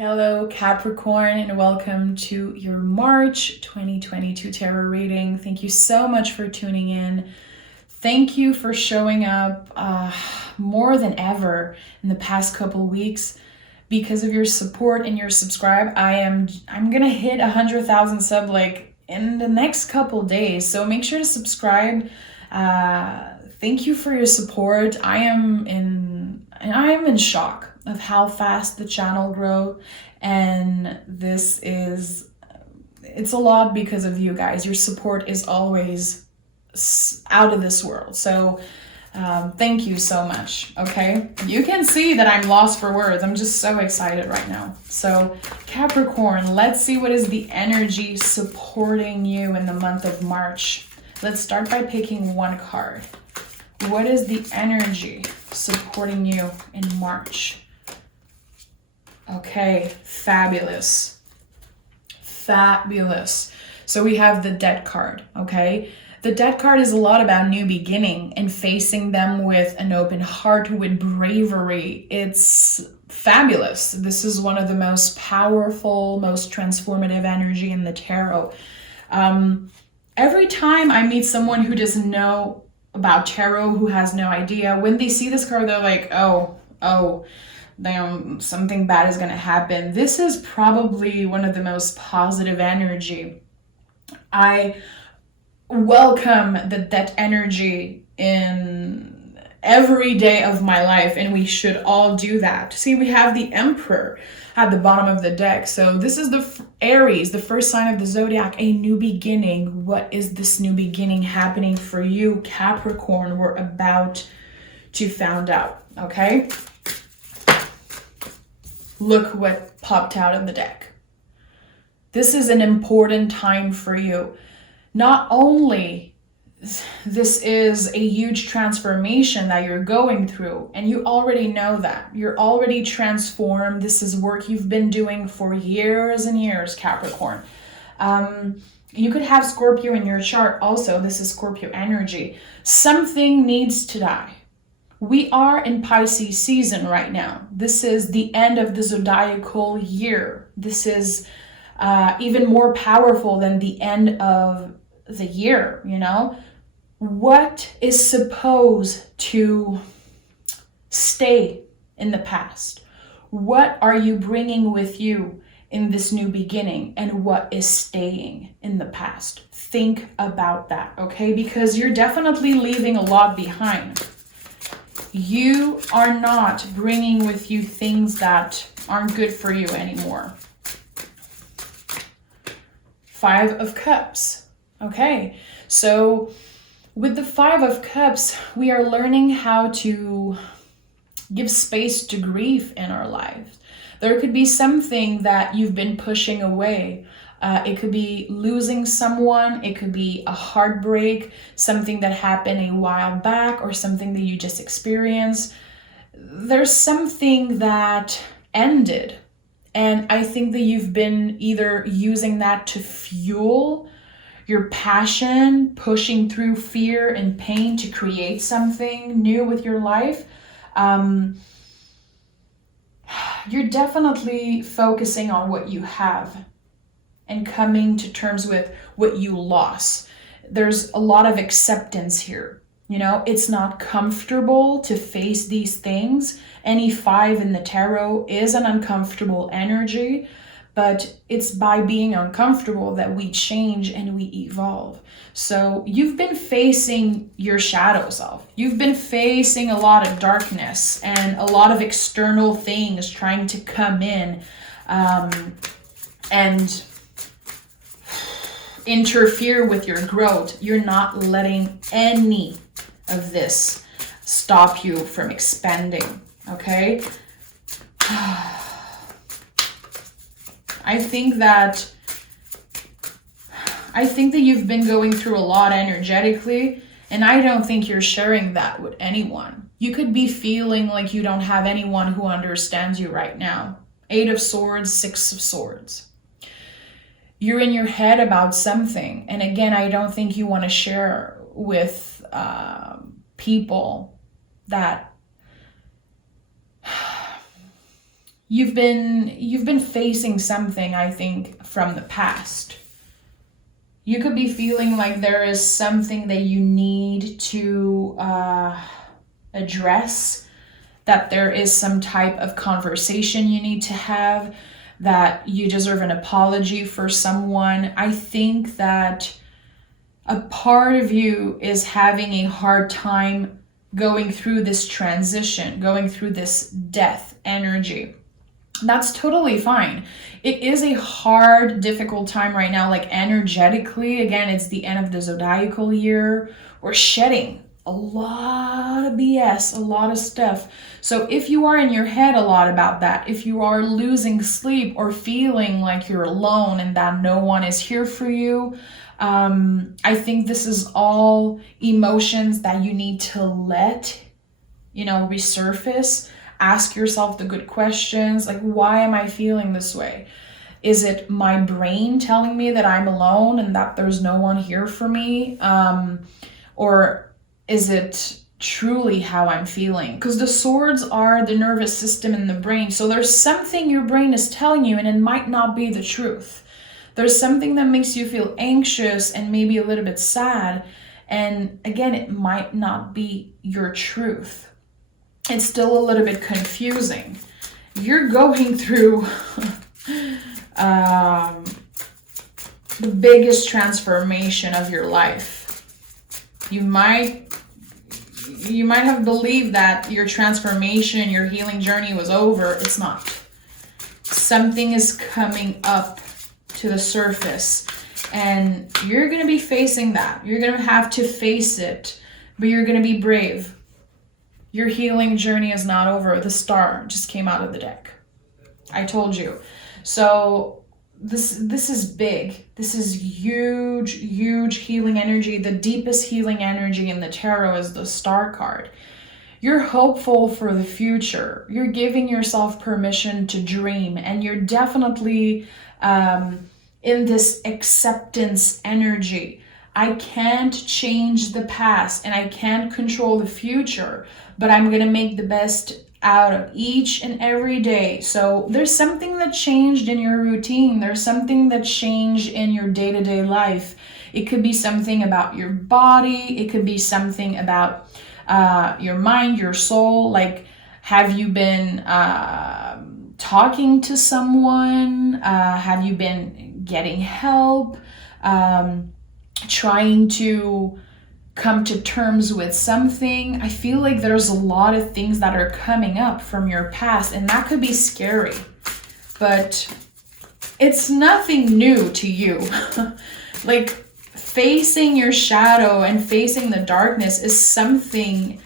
Hello Capricorn, and welcome to your March 2022 tarot reading. Thank you so much for tuning in. Thank you for showing up more than ever in the past couple weeks. Because of your support and your subscribe, I'm gonna hit 100,000 sub like in the next couple days. So make sure to subscribe. Thank you for your support. I am in shock of how fast the channel grew, and it's a lot because of you guys. Your support is always out of this world. So thank you so much. Okay, you can see that I'm lost for words. I'm just so excited right now. So Capricorn, let's see what is the energy supporting you in the month of March. Let's start by picking one card. What is the energy supporting you in March? Okay, fabulous. Fabulous. So we have the Death card, okay? The Death card is a lot about new beginning and facing them with an open heart, with bravery. It's fabulous. This is one of the most powerful, most transformative energy in the tarot. Every time I meet someone who doesn't know about tarot, who has no idea, when they see this card, they're like, oh, damn, something bad is going to happen. This is probably one of the most positive energy. I welcome that energy in every day of my life, and we should all do that. See, we have the Emperor at the bottom of the deck. So this is the Aries, the first sign of the zodiac, a new beginning. What is this new beginning happening for you, Capricorn? We're about to find out, okay? Look what popped out of the deck. This is an important time for you. Not only this is a huge transformation that you're going through, and you already know that. You're already transformed. This is work you've been doing for years and years, Capricorn. You could have Scorpio in your chart also. This is Scorpio energy. Something needs to die. We are in Pisces season right now. This is the end of the zodiacal year. This is even more powerful than the end of the year, you know? What is supposed to stay in the past? What are you bringing with you in this new beginning, and what is staying in the past? Think about that, okay? Because you're definitely leaving a lot behind. You are not bringing with you things that aren't good for you anymore. Five of Cups. Okay, so with the Five of Cups, we are learning how to give space to grief in our lives. There could be something that you've been pushing away. It could be losing someone, it could be a heartbreak, something that happened a while back, or something that you just experienced. There's something that ended, and I think that you've been either using that to fuel your passion, pushing through fear and pain to create something new with your life. You're definitely focusing on what you have and coming to terms with what you lost. There's a lot of acceptance here. You know, it's not comfortable to face these things. Any five in the tarot is an uncomfortable energy, but it's by being uncomfortable that we change and we evolve. So you've been facing your shadow self. You've been facing a lot of darkness and a lot of external things trying to come in and interfere with your growth. You're not letting any of this stop you from expanding, okay? I think that you've been going through a lot energetically, and I don't think you're sharing that with anyone. You could be feeling like you don't have anyone who understands you right now. Eight of Swords, Six of Swords. You're in your head about something, and again, I don't think you want to share with people that you've been facing something, I think, from the past. You could be feeling like there is something that you need to address, that there is some type of conversation you need to have, that you deserve an apology for someone. I think that a part of you is having a hard time going through this transition, going through this death energy. That's totally fine. It is a hard, difficult time right now, like energetically. Again, it's the end of the zodiacal year. We're shedding a lot of BS, a lot of stuff. So if you are in your head a lot about that, if you are losing sleep or feeling like you're alone and that no one is here for you, I think this is all emotions that you need to let, resurface. Ask yourself the good questions, like, why am I feeling this way? Is it my brain telling me that I'm alone and that there's no one here for me? Or is it truly how I'm feeling? Because the swords are the nervous system in the brain. So there's something your brain is telling you and it might not be the truth. There's something that makes you feel anxious and maybe a little bit sad. And again, it might not be your truth. It's still a little bit confusing. You're going through the biggest transformation of your life. You might have believed that your transformation, your healing journey was over. It's not. Something is coming up to the surface, and you're going to be facing that. You're going to have to face it, but you're going to be brave. Your healing journey is not over. The star just came out of the deck. I told you. So this is big. This is huge, huge healing energy. The deepest healing energy in the tarot is the star card. You're hopeful for the future. You're giving yourself permission to dream, and you're definitely in this acceptance energy. I can't change the past and I can't control the future, but I'm going to make the best out of each and every day. So there's something that changed in your routine. There's something that changed in your day-to-day life. It could be something about your body. It could be something about your mind, your soul. Like, have you been talking to someone? Have you been getting help? Trying to come to terms with something? I feel like there's a lot of things that are coming up from your past, and that could be scary, but it's nothing new to you. Like, facing your shadow and facing the darkness is something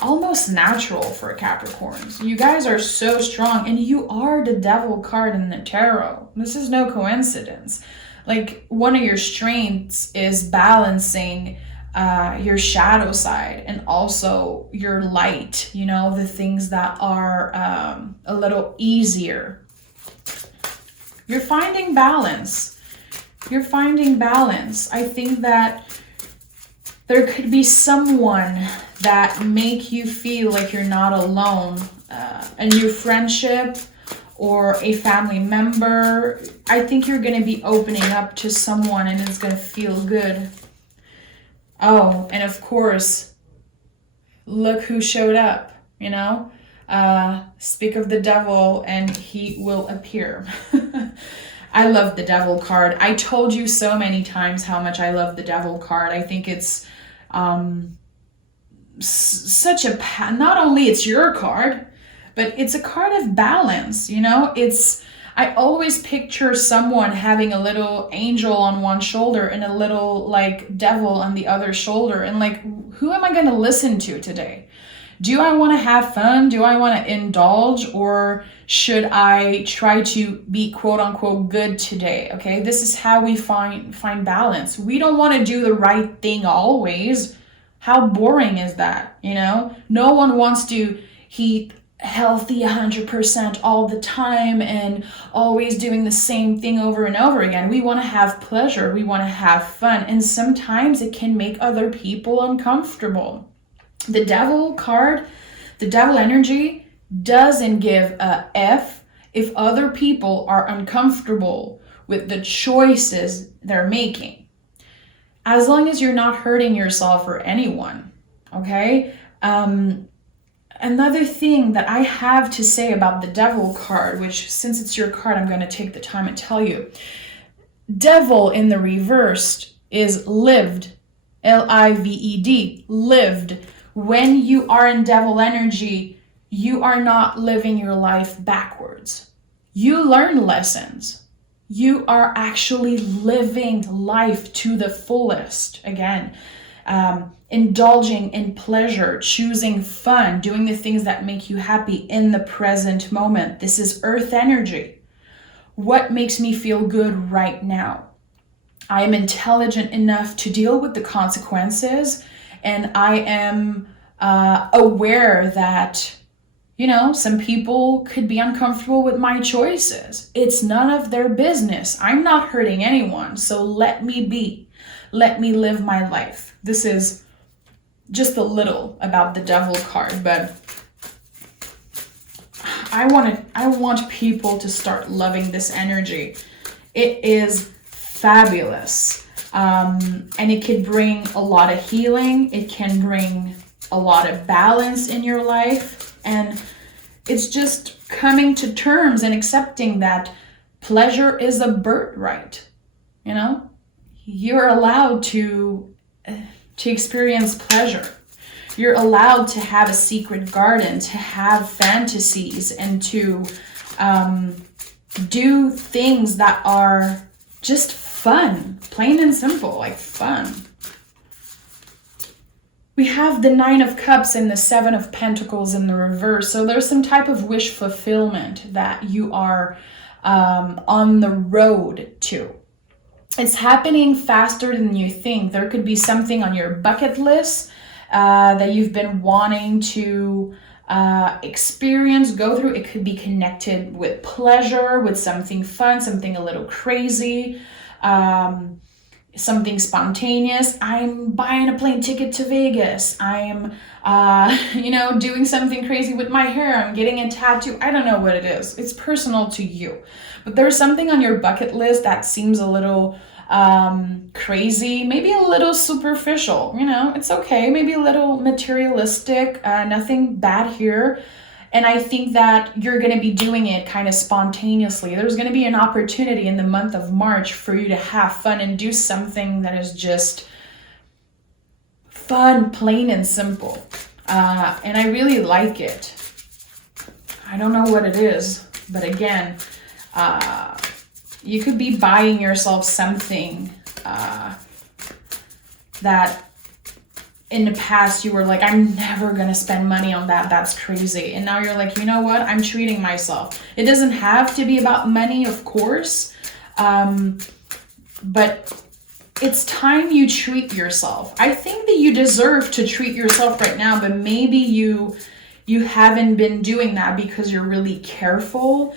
almost natural for Capricorns. You guys are so strong, and you are the Devil card in the tarot. This is no coincidence. Like, one of your strengths is balancing your shadow side and also your light, the things that are a little easier. You're finding balance. You're finding balance. I think that there could be someone that make you feel like you're not alone. A new friendship or a family member. I think you're going to be opening up to someone and it's going to feel good. Oh, and of course, look who showed up, speak of the devil and he will appear. I love the Devil card. I told you so many times how much I love the Devil card. I think it's such a, not only it's your card, but it's a card of balance, I always picture someone having a little angel on one shoulder and a little devil on the other shoulder. And who am I going to listen to today? Do I want to have fun? Do I want to indulge? Or should I try to be quote unquote good today? Okay. This is how we find balance. We don't want to do the right thing always. How boring is that? No one wants to eat healthy 100% all the time and always doing the same thing over and over again. We want to have pleasure. We want to have fun. And sometimes it can make other people uncomfortable. The Devil card, the Devil energy doesn't give a F if other people are uncomfortable with the choices they're making. As long as you're not hurting yourself or anyone, okay? Another thing that I have to say about the Devil card, which since it's your card, I'm going to take the time and tell you. Devil in the reversed is lived, L-I-V-E-D, lived. When you are in devil energy, you are not living your life backwards. You learn lessons. You are actually living life to the fullest. Again, indulging in pleasure, choosing fun, doing the things that make you happy in the present moment. This is earth energy. What makes me feel good right now? I am intelligent enough to deal with the consequences, and I am aware that, you know, some people could be uncomfortable with my choices. It's none of their business. I'm not hurting anyone, so let me be. Let me live my life. This is just a little about the Devil card, but I want people to start loving this energy. It is fabulous. And it can bring a lot of healing. It can bring a lot of balance in your life. And it's just coming to terms and accepting that pleasure is a birthright. You know, you're allowed to experience pleasure. You're allowed to have a secret garden, to have fantasies, and to do things that are just fun, plain and simple, like fun. We have the 9 of Cups and the 7 of Pentacles in the reverse. So there's some type of wish fulfillment that you are on the road to. It's happening faster than you think. There could be something on your bucket list that you've been wanting to experience, go through. It could be connected with pleasure, with something fun, something a little crazy, something spontaneous. I'm buying a plane ticket to Vegas. I'm, doing something crazy with my hair. I'm getting a tattoo. I don't know what it is. It's personal to you. But there's something on your bucket list that seems a little crazy, maybe a little superficial, it's okay. Maybe a little materialistic, nothing bad here. And I think that you're going to be doing it kind of spontaneously. There's going to be an opportunity in the month of March for you to have fun and do something that is just fun, plain and simple. And I really like it. I don't know what it is, but again, you could be buying yourself something that in the past you were like, I'm never going to spend money on that. That's crazy. And now you're like, you know what? I'm treating myself. It doesn't have to be about money, of course. But it's time you treat yourself. I think that you deserve to treat yourself right now, but maybe you haven't been doing that because you're really careful.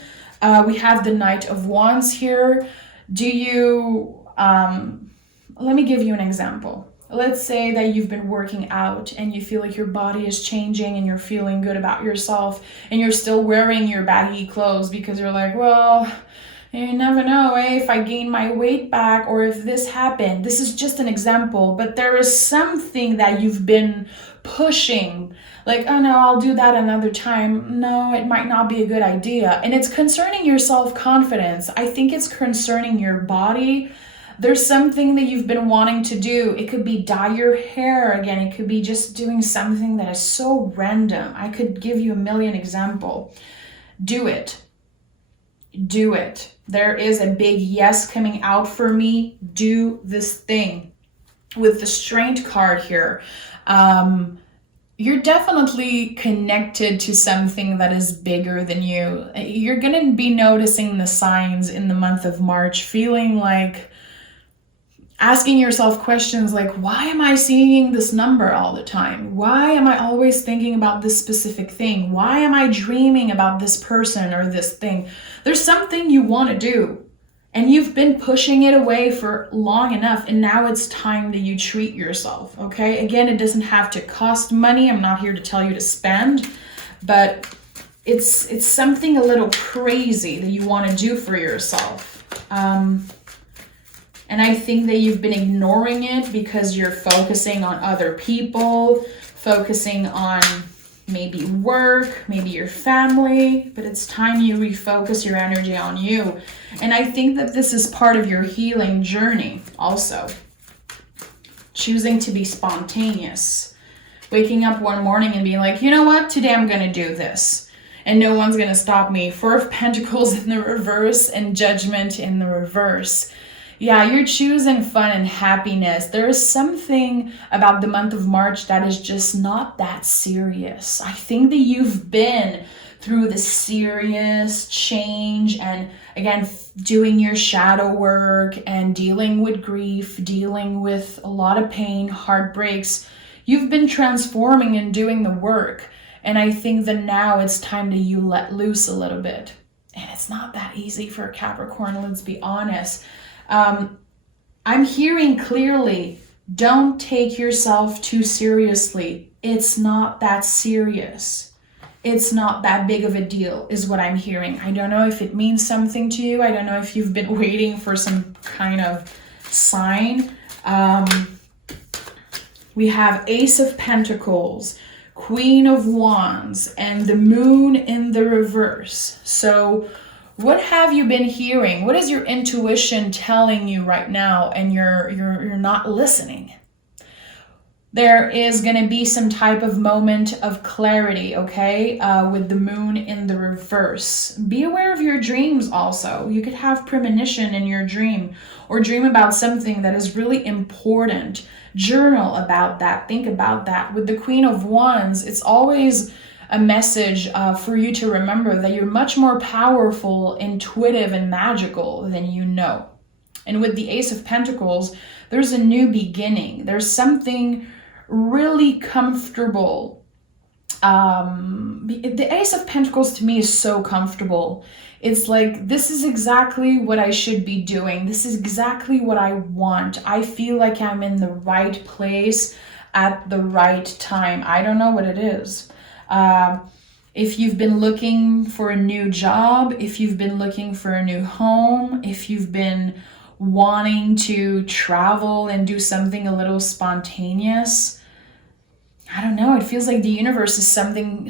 We have the Knight of Wands here. Let me give you an example. Let's say that you've been working out and you feel like your body is changing and you're feeling good about yourself and you're still wearing your baggy clothes because you're like, well, you never know, if I gain my weight back or if this happened. This is just an example, but there is something that you've been pushing, like, oh no, I'll do that another time. No, it might not be a good idea. And it's concerning your self-confidence. I think it's concerning your body. There's something that you've been wanting to do. It could be dye your hair again. It could be just doing something that is so random. I could give you a million examples. Do it. Do it. There is a big yes coming out for me. Do this thing. With the Strength card here, you're definitely connected to something that is bigger than you. You're going to be noticing the signs in the month of March, feeling like asking yourself questions like, why am I seeing this number all the time? Why am I always thinking about this specific thing? Why am I dreaming about this person or this thing? There's something you want to do and you've been pushing it away for long enough, and now it's time that you treat yourself, okay? Again, it doesn't have to cost money. I'm not here to tell you to spend, but it's something a little crazy that you want to do for yourself. And I think that you've been ignoring it because you're focusing on other people, focusing on maybe work, maybe your family, but it's time you refocus your energy on you. And I think that this is part of your healing journey also. Choosing to be spontaneous. Waking up one morning and being like, you know what, today I'm going to do this. And no one's going to stop me. Four of Pentacles in the reverse and Judgment in the reverse. Yeah, you're choosing fun and happiness. There is something about the month of March that is just not that serious. I think that you've been through the serious change and, again, doing your shadow work and dealing with grief, dealing with a lot of pain, heartbreaks. You've been transforming and doing the work. And I think that now it's time that you let loose a little bit. And it's not that easy for a Capricorn, let's be honest. I'm hearing clearly, don't take yourself too seriously. It's not that serious. It's not that big of a deal, is what I'm hearing. I don't know if it means something to you. I don't know if you've been waiting for some kind of sign. We have Ace of Pentacles, Queen of Wands, and the Moon in the reverse. So what have you been hearing? What is your intuition telling you right now and you're not listening? There is going to be some type of moment of clarity, okay, with the Moon in the reverse. Be aware of your dreams also. You could have premonition in your dream or dream about something that is really important. Journal about that. Think about that. With the Queen of Wands, it's always a message for you to remember that you're much more powerful, intuitive, and magical than you know. And with the Ace of Pentacles, there's a new beginning. There's something really comfortable. The Ace of Pentacles to me is so comfortable. It's like, this is exactly what I should be doing. This is exactly what I want. I feel like I'm in the right place at the right time. I don't know what it is. If you've been looking for a new job, if you've been looking for a new home, if you've been wanting to travel and do something a little spontaneous, I don't know, it feels like the universe is sending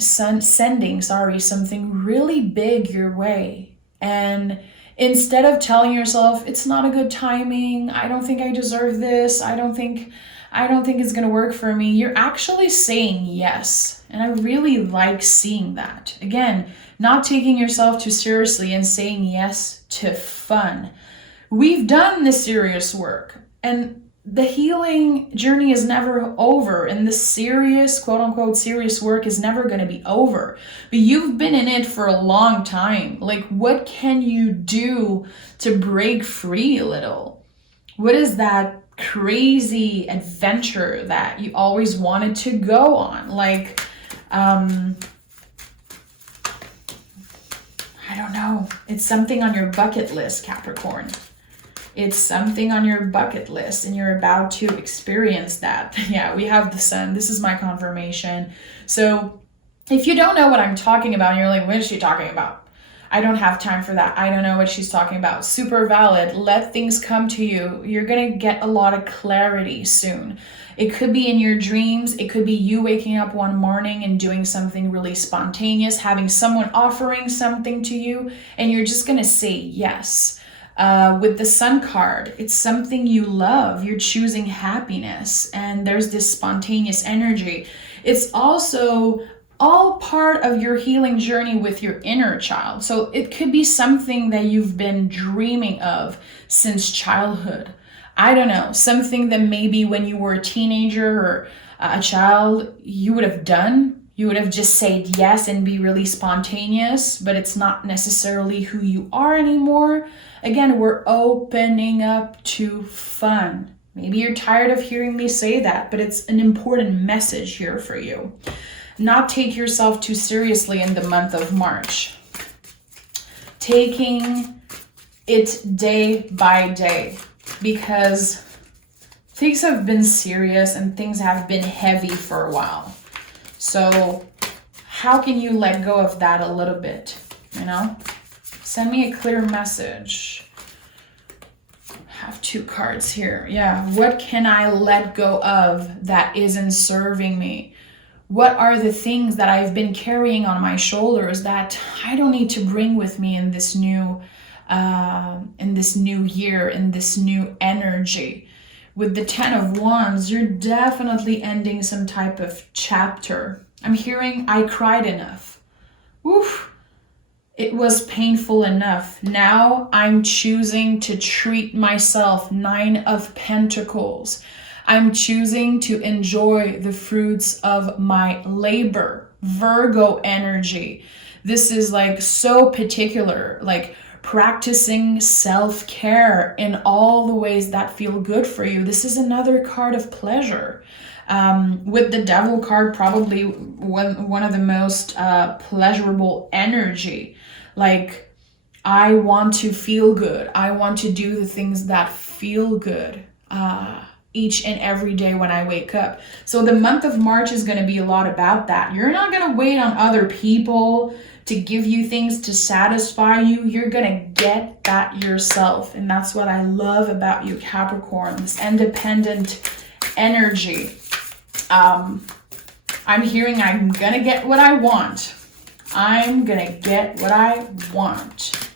something really big your way. And instead of telling yourself, it's not a good timing, I don't think I deserve this, I don't think it's going to work for me, you're actually saying yes. And I really like seeing that. Again, not taking yourself too seriously and saying yes to fun. We've done the serious work and the healing journey is never over, and the serious, quote unquote, serious work is never going to be over. But you've been in it for a long time. Like, what can you do to break free a little? What is that crazy adventure that you always wanted to go on? Like, I don't know. It's something on your bucket list, Capricorn. It's something on your bucket list and you're about to experience that. Yeah, we have the Sun. This is my confirmation. So if you don't know what I'm talking about and you're like, what is she talking about? I don't have time for that. I don't know what she's talking about. Super valid. Let things come to you. You're going to get a lot of clarity soon. It could be in your dreams. It could be you waking up one morning and doing something really spontaneous, having someone offering something to you, and you're just going to say yes. With the Sun card, it's something you love. You're choosing happiness, and there's this spontaneous energy. It's also all part of your healing journey with your inner child. So it could be something that you've been dreaming of since childhood. I don't know, something that maybe when you were a teenager or a child, you would have done. You would have just said yes and be really spontaneous, but it's not necessarily who you are anymore. Again, we're opening up to fun. Maybe you're tired of hearing me say that, but it's an important message here for you. Not take yourself too seriously in the month of March. Taking it day by day, because things have been serious and things have been heavy for a while. So how can you let go of that a little bit? You know, send me a clear message. I have 2 cards here. Yeah, what can I let go of that isn't serving me? What are the things that I've been carrying on my shoulders that I don't need to bring with me in this new year, in this new energy? With the 10 of Wands, you're definitely ending some type of chapter. I'm hearing, I cried enough. Oof. It was painful enough. Now I'm choosing to treat myself. 9 of Pentacles. I'm choosing to enjoy the fruits of my labor. Virgo energy. This is like so particular, like practicing self-care in all the ways that feel good for you. This is another card of pleasure. With the Devil card, probably one of the most pleasurable energy. Like, I want to feel good. I want to do the things that feel good each and every day when I wake up. So the month of March is going to be a lot about that. You're not going to wait on other people to give you things to satisfy you. You're going to get that yourself. And that's what I love about you, Capricorn, this independent energy. I'm hearing I'm going to get what I want. I'm going to get what I want.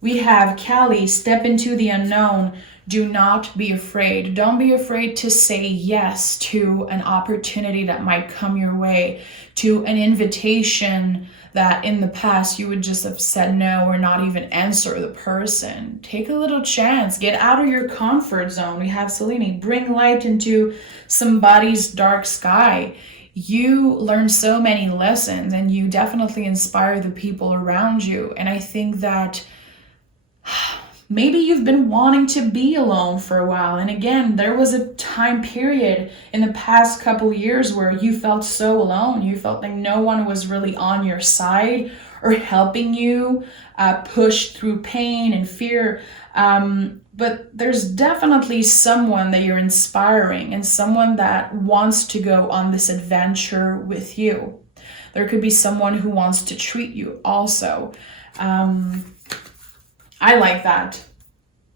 We have Callie, step into the unknown. Do not be afraid. Don't be afraid to say yes to an opportunity that might come your way, to an invitation that in the past you would just have said no or not even answer the person. Take a little chance. Get out of your comfort zone. We have Selene. Bring light into somebody's dark sky. You learn so many lessons and you definitely inspire the people around you. And I think that maybe you've been wanting to be alone for a while. And again, there was a time period in the past couple years where you felt so alone. You felt like no one was really on your side or helping you push through pain and fear. But there's definitely someone that you're inspiring and someone that wants to go on this adventure with you. There could be someone who wants to treat you also. I like that.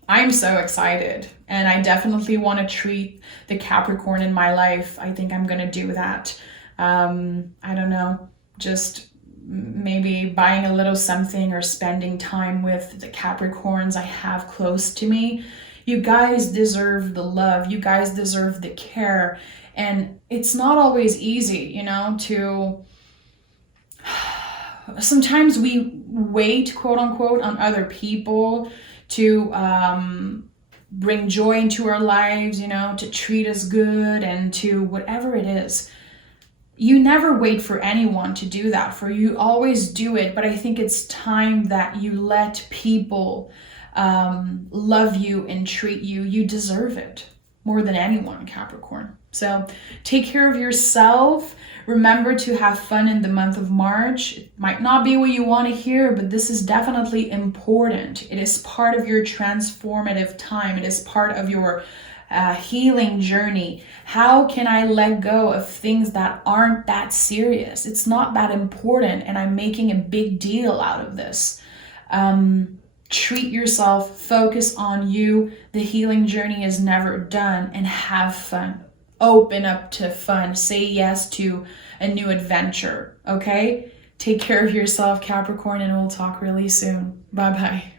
I'm so excited. And I definitely want to treat the Capricorn in my life. I think I'm going to do that. I don't know, just maybe buying a little something or spending time with the Capricorns I have close to me. You guys deserve the love. You guys deserve the care. And it's not always easy, you know, to... Sometimes we wait, quote unquote, on other people to bring joy into our lives, you know, to treat us good and to whatever it is. You never wait for anyone to do that for you. You always do it. But I think it's time that you let people love you and treat you. You deserve it more than anyone, Capricorn. So take care of yourself. Remember to have fun in the month of March. It might not be what you want to hear, but this is definitely important. It is part of your transformative time. It is part of your healing journey. How can I let go of things that aren't that serious? It's not that important, and I'm making a big deal out of this. Treat yourself, focus on you. The healing journey is never done, and have fun. Open up to fun. Say yes to a new adventure, okay? Take care of yourself, Capricorn, and we'll talk really soon. Bye-bye.